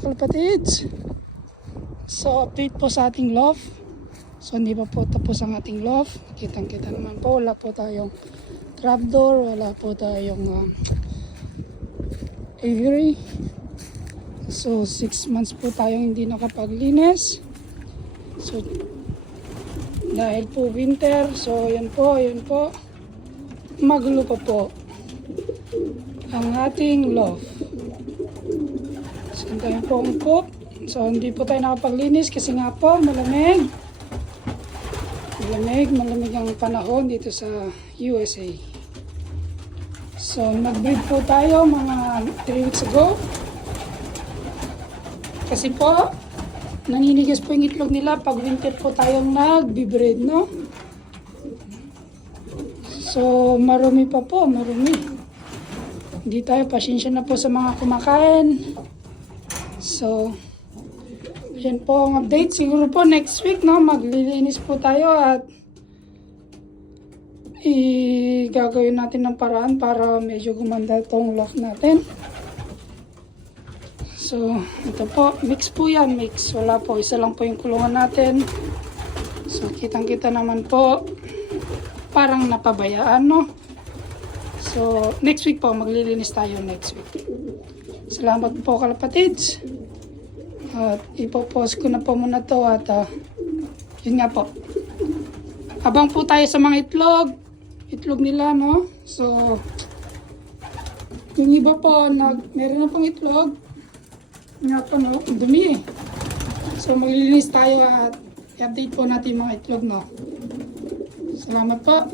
mga kalapatids. So update po sa ating loft. So hindi pa po tapos ang ating loft. Kitang-kita naman po, wala po tayong trapdoor, wala po tayong aviary. So 6 months po tayong hindi nakapaglinis. So dahil po winter, so yun po, magulo pa po ang ating loft. So tayo po ang cook. So hindi po tayo nakapaglinis kasi nga po malamig ang panahon dito sa USA. So nag-breed po tayo mga 3 weeks ago kasi po naninigas po yung itlog nila pag winter po tayong nag-breed, no? So marumi pa po, marumi. Hindi tayo, pasensya na po sa mga kumakain. So yan po ang update. Siguro po next week, no, maglilinis po tayo at gagawin natin ng paraan para medyo gumanda itong loft natin. So ito po, mix po yan, mix. Wala po, isa lang po yung kulungan natin. So kitang-kita naman po, parang napabayaan, no? So next week po, maglilinis tayo next week. Salamat po kalapatids. At ipopost ko na po muna to at yun nga po. Abang po tayo sa mga itlog nila, no? So yung iba po, meron na pong itlog. Nga po, no? Dumi eh. So maglilinis tayo at i-update po natin mga itlog, no? Salamat po.